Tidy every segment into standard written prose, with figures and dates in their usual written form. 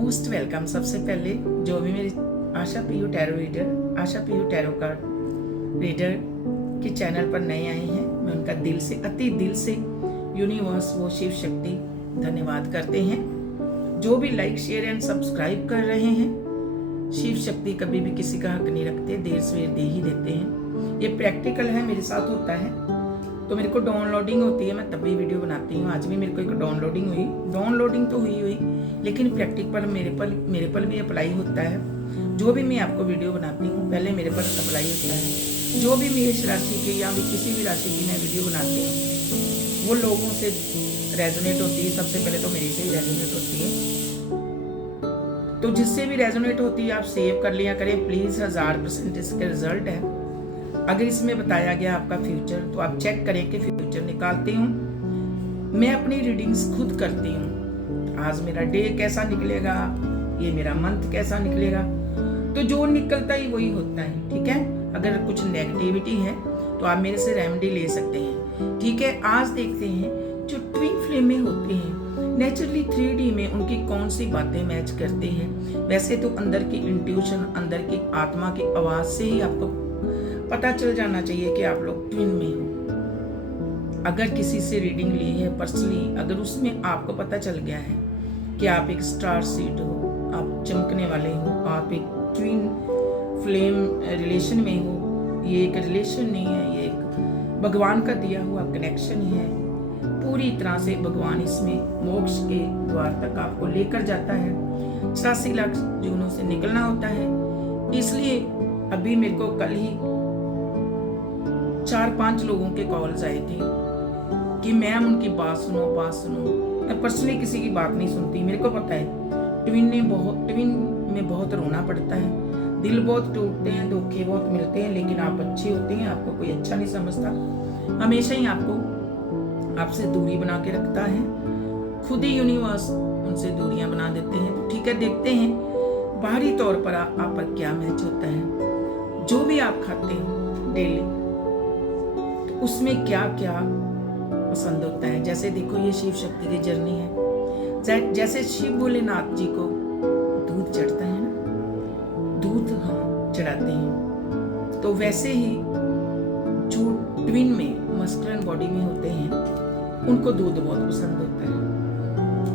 Most welcome. सबसे पहले जो भी मेरी आशा पीयू टैरो कार्ड रीडर के चैनल पर नए आए हैं, मैं उनका अति दिल से यूनिवर्स वो शिव शक्ति धन्यवाद करते हैं। जो भी लाइक शेयर एंड सब्सक्राइब कर रहे हैं, शिव शक्ति कभी भी किसी का हक नहीं रखते, देर सवेर दे ही देते हैं। ये प्रैक्टिकल है, मेरे साथ होता है। तो मेरे को डाउनलोडिंग होती है, मैं तब भी वीडियो बनाती हूँ। आज भी मेरे को एक डाउनलोडिंग तो हुई लेकिन प्रैक्टिकल मेरे पर भी अप्लाई होता है। जो भी मैं आपको वीडियो बनाती हूँ पहले मेरे पर अप्लाई होता है। जो भी मेष राशि की या भी किसी भी राशि की मैं वीडियो बनाती हूँ वो लोगों से रेजोनेट होती है। सबसे पहले तो मेरे से ही रेजोनेट होती है। तो जिससे भी रेजोनेट होती है आप सेव कर लिया करें प्लीज। 1000% इसके रिजल्ट है। अगर इसमें बताया गया आपका फ्यूचर तो आप चेक करें कि फ्यूचर निकालती हूँ मैं, अपनी रीडिंग्स खुद करती हूँ। आज मेरा डे कैसा निकलेगा, ये मेरा मंथ कैसा निकलेगा, तो जो निकलता ही वही होता है। ठीक है, अगर कुछ नेगेटिविटी है तो आप मेरे से रेमेडी ले सकते हैं। ठीक है, आज देखते हैं जो ट्विन फ्लेम में होते हैं नेचुरली 3D में उनकी कौन सी बातें मैच करते हैं। वैसे तो अंदर की इंट्यूशन, अंदर की आत्मा की आवाज से ही आपको पता चल जाना चाहिए कि आप लोग ट्विन में हो। अगर किसी से रीडिंग ली है पर्सनली, अगर उसमें आपको पता चल गया है कि आप एक स्टार सीड हो, आप चमकने वाले हो, आप एक ट्विन फ्लेम रिलेशन में हो, ये एक रिलेशन नहीं है, ये एक भगवान का दिया हुआ कनेक्शन है। पूरी तरह से भगवान इसमें मोक्ष के द्वार तक आपको लेकर जाता है। 86 लाख जुगनों से निकलना होता है। इसलिए अभी मेरे को कल ही 4-5 लोगों के कॉल्स आए थे कि मैम उनकी बात सुनो। मैं पर्सनली किसी की बात नहीं सुनती। मेरे को पता है ट्विन में बहुत रोना पड़ता है, दिल बहुत टूटते हैं, धोखे बहुत मिलते हैं, लेकिन आप अच्छे होते हैं, आपको कोई अच्छा नहीं समझता, हमेशा ही आपसे दूरी बना के रखता है। खुद ही यूनिवर्स उनसे दूरियां बना देते हैं। तो ठीक है, देखते हैं बाहरी तौर पर आप पर क्या मैच होता है। जो भी आप खाते हो डेली तो उसमें क्या क्या पसंद होता है। जैसे देखो ये शिव शक्ति की जर्नी है। जैसे शिव भोलेनाथ जी को दूध चढ़ता है ना, दूध हम चढ़ाते हैं, तो वैसे ही जो ट्विन में मस्कुलिन बॉडी में होते हैं उनको दूध बहुत पसंद होता है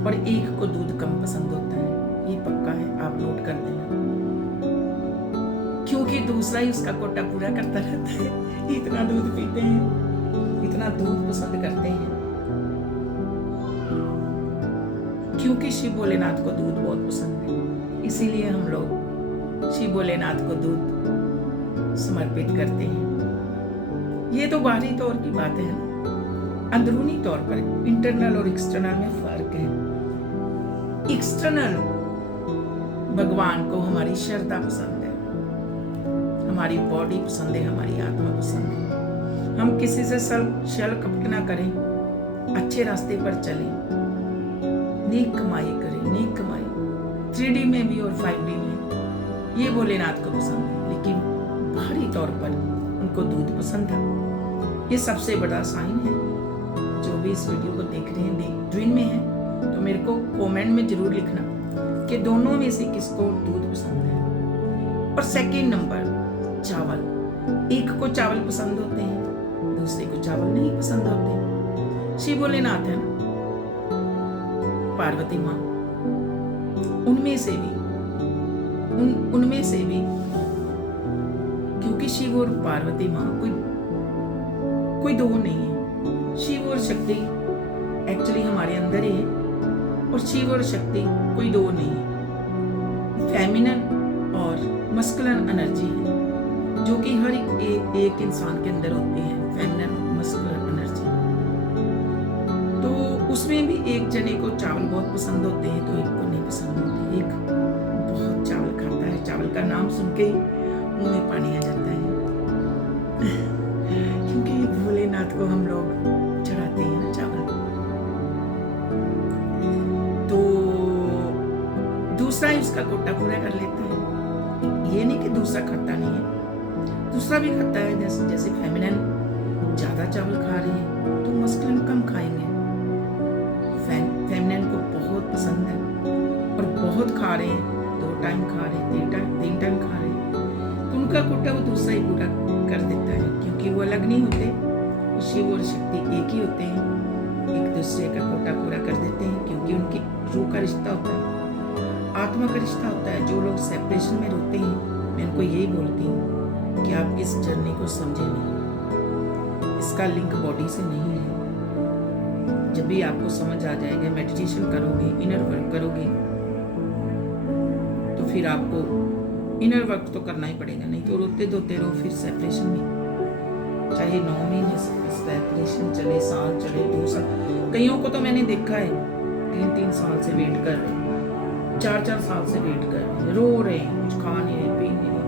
और एक को दूध कम पसंद होता है। ये पक्का है, आप नोट कर देना, क्योंकि दूसरा ही उसका कोटा पूरा करता रहता है। इतना दूध पीते हैं, इतना दूध पसंद करते हैं, क्योंकि शिव भोलेनाथ को दूध बहुत पसंद है। इसीलिए हम लोग शिव भोलेनाथ को दूध समर्पित करते हैं। ये तो बाहरी तौर की बात है। अंदरूनी तौर पर इंटरनल और एक्सटर्नल में फर्क है। एक्सटर्नल भगवान को हमारी श्रद्धा पसंद है, हमारी बॉडी पसंद है, हमारी आत्मा पसंद है। हम किसी से छल कपट ना करें, अच्छे रास्ते पर चलें, नेक कमाई करें, नेक कमाई 3D में भी और 5D में। ये भोलेनाथ को पसंद है, लेकिन बाहरी तौर पर उनको दूध पसंद है। ये सबसे बड़ा साइन है। जो भी इस वीडियो को देख रहे हैं ट्विन में है तो मेरे को कमेंट में जरूर लिखना कि दोनों में से किसको दूध पसंद है। और सेकंड नंबर चावल। एक को चावल पसंद होते हैं, दूसरे को चावल नहीं पसंद होते। शिव भोलेनाथ है ना, पार्वती माँ, उनमें से भी क्योंकि शिव और पार्वती माँ कोई दो नहीं है। शिव और शक्ति एक्चुअली हमारे अंदर ही है और शिव और शक्ति कोई दो नहीं है। फेमिनन और मस्कुलिन एनर्जी है जो कि हर एक इंसान के अंदर होती है, फेमिनन मस्कुलिन एनर्जी। तो उसमें भी एक जने को चावल बहुत पसंद होते हैं तो एक को नहीं पसंद होते। एक बहुत चावल खाता है, चावल का नाम सुन के ही मुंह में पानी आ जाता है। क्योंकि भोलेनाथ को हम लोग चढ़ाते हैं ना चावल। तो दूसरा ही उसका कोटा पूरा कर लेता है। ये नहीं कि दूसरा खाता नहीं है, दूसरा भी खाता है। जैसे फेमिनिन ज्यादा चावल खा रही है तो मस्कुलिन कम खाएंगे। बहुत खा रहे हैं, 2 टाइम खा रहे हैं, 3 टाइम खा रहे हैं, तो उनका कोटा वो दूसरा ही पूरा कर देता है, क्योंकि वो अलग नहीं होते, शिव और शक्ति एक ही होते हैं, एक दूसरे का कोटा पूरा कर देते हैं, क्योंकि उनकी रूह का रिश्ता होता है, आत्मा का रिश्ता होता है। जो लोग सेपरेशन में रोते हैं, मैं उनको यही बोलती हूँ कि आप इस जर्नी को समझे नहीं, इसका लिंक बॉडी से नहीं है। जब भी आपको समझ आ जाएगा, मेडिटेशन करोगे, इनर वर्क करोगे, तो फिर आपको इनर वर्क तो करना ही पड़ेगा, नहीं तो रोते धोते रहो फिर सेपरेशन में, चाहे 9 महीने सेपरेशन चले, साल चले, 2 साल। कईयों को तो मैंने देखा है 3-3 साल से वेट कर रहे हैं, 4-4 साल से वेट कर रहे हैं, रो रहे हैं, कुछ खा नहीं रहे, पी नहीं रहे,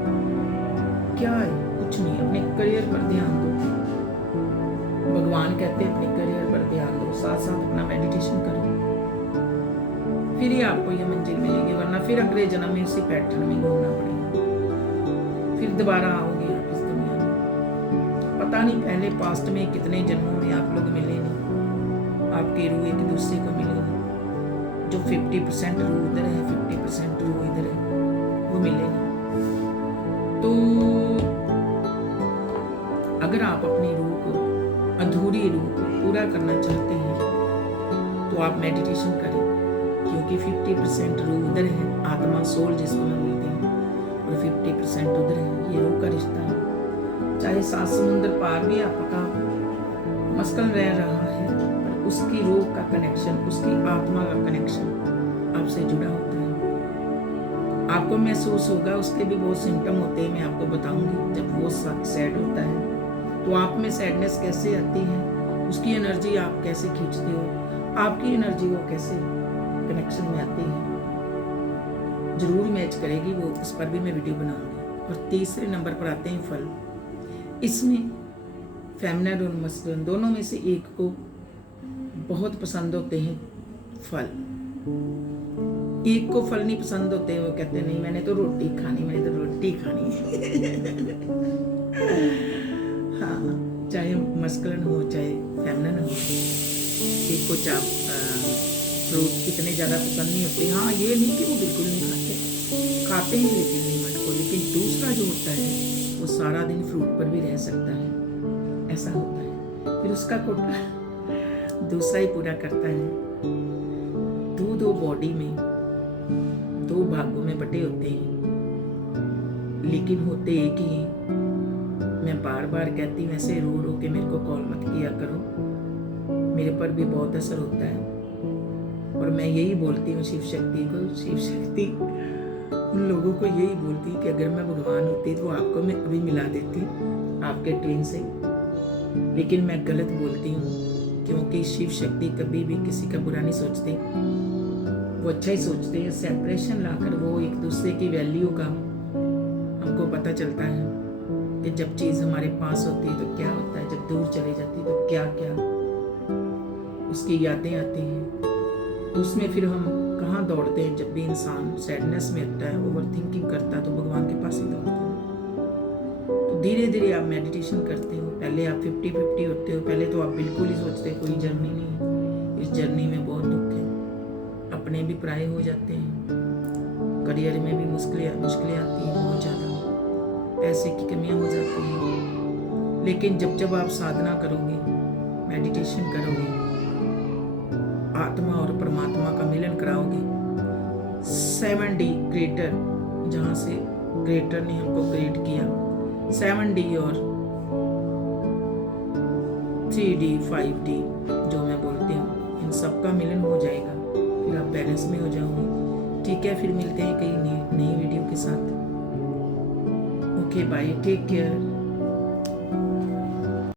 क्या है? कुछ नहीं। अपने करियर पर ध्यान दो, भगवान कहते हैं अपने करियर पर ध्यान दो, साथ साथ अपना मेडिटेशन करो, फिर ही आपको ये मंजिल मिलेगी, वरना फिर अगले जन्म में उसी पैटर्न में घूमना पड़ेगा, फिर दोबारा आओगे आप इस दुनिया में। पता नहीं पहले पास्ट में कितने जन्मों में आप लोग मिले नहीं, आपकी रूह एक दूसरे को मिले नहीं, जो 50% रूह उधर है, 50% रूह इधर है, वो मिले नहीं। तो अगर आप अपनी रूह को, अधूरी रूह को पूरा करना चाहते हैं, तो आप मेडिटेशन करें, क्योंकि 50% रूह उधर है, आत्मा सोल जिसको मैं बोलती हूँ, और 50% उधर है। ये रूह का रिश्ता है। चाहे 7 समुंदर पार भी आपका मस्कल रह रहा है, पर उसकी रूह का कनेक्शन, उसकी आत्मा का कनेक्शन आपसे जुड़ा होता है। आपको महसूस होगा, उसके भी बहुत सिम्टम होते हैं, मैं आपको बताऊंगी। जब वो सैड होता है तो आप में सैडनेस कैसे आती है, उसकी एनर्जी आप कैसे खींचते हो, आपकी एनर्जी वो कैसे कनेक्शन में आती है, जरूर मैच करेगी वो, उस पर भी मैं वीडियो बनाऊंगी। और तीसरे नंबर पर आते हैं फल। इसमें फेमिनिन और मस्कुलिन दोनों में से एक को बहुत पसंद होते हैं फल, एक को फल नहीं पसंद होते, वो कहते नहीं मैंने तो रोटी खानी, मैंने तो रोटी खानी हाँ, चाहे मस्कुलिन हो चाहे फेमिनिन हो, एक को फ्रूट इतने ज़्यादा पसंद नहीं होते। हाँ, ये नहीं कि वो बिल्कुल नहीं खाते हैं लेकिन लिमिट को। लेकिन दूसरा जो होता है वो सारा दिन फ्रूट पर भी रह सकता है, ऐसा होता है, फिर उसका कोटा दूसरा ही पूरा करता है। दो बॉडी में 2 भागों में बटे होते हैं, लेकिन होते एक ही हैं। मैं बार बार कहती हूँ, ऐसे रो रो के मेरे को कॉल मत किया करो, मेरे पर भी बहुत असर होता है। और मैं यही बोलती हूँ शिव शक्ति को, शिव शक्ति उन लोगों को यही बोलती कि अगर मैं भगवान होती तो आपको मैं अभी मिला देती आपके ट्विन से, लेकिन मैं गलत बोलती हूँ, क्योंकि शिव शक्ति कभी भी किसी का बुरा नहीं सोचते, वो अच्छा ही सोचते हैं। सेपरेशन लाकर वो एक दूसरे की वैल्यू का हमको पता चलता है कि जब चीज़ हमारे पास होती है तो क्या होता है, जब दूर चली जाती है तो क्या क्या उसकी यादें आती हैं। तो उसमें फिर हम कहाँ दौड़ते हैं। जब भी इंसान सैडनेस में होता है, ओवर थिंकिंग करता है, तो भगवान के पास ही दौड़ते हैं। तो धीरे धीरे आप मेडिटेशन करते हो, पहले आप 50-50 होते हो, पहले तो आप बिल्कुल ही सोचते कोई जर्नी नहीं है, इस जर्नी में बहुत दुख है, अपने भी पराये हो जाते हैं, करियर में भी मुश्किलें आती हैं बहुत ज़्यादा, पैसे की कमियां हो जाती हैं। लेकिन जब आप साधना करोगे, मेडिटेशन करोगे, आत्मा और परमात्मा का मिलन कराओगे, 7D ग्रेटर, जहाँ से ग्रेटर ने हमको क्रिएट किया, 7D और 3D 5D जो मैं बोलती हूँ, इन सब का मिलन हो जाएगा, फिर आप बैलेंस में हो जाओगे। ठीक है, फिर मिलते हैं कई नई वीडियो के साथ। Okay, bye, take care.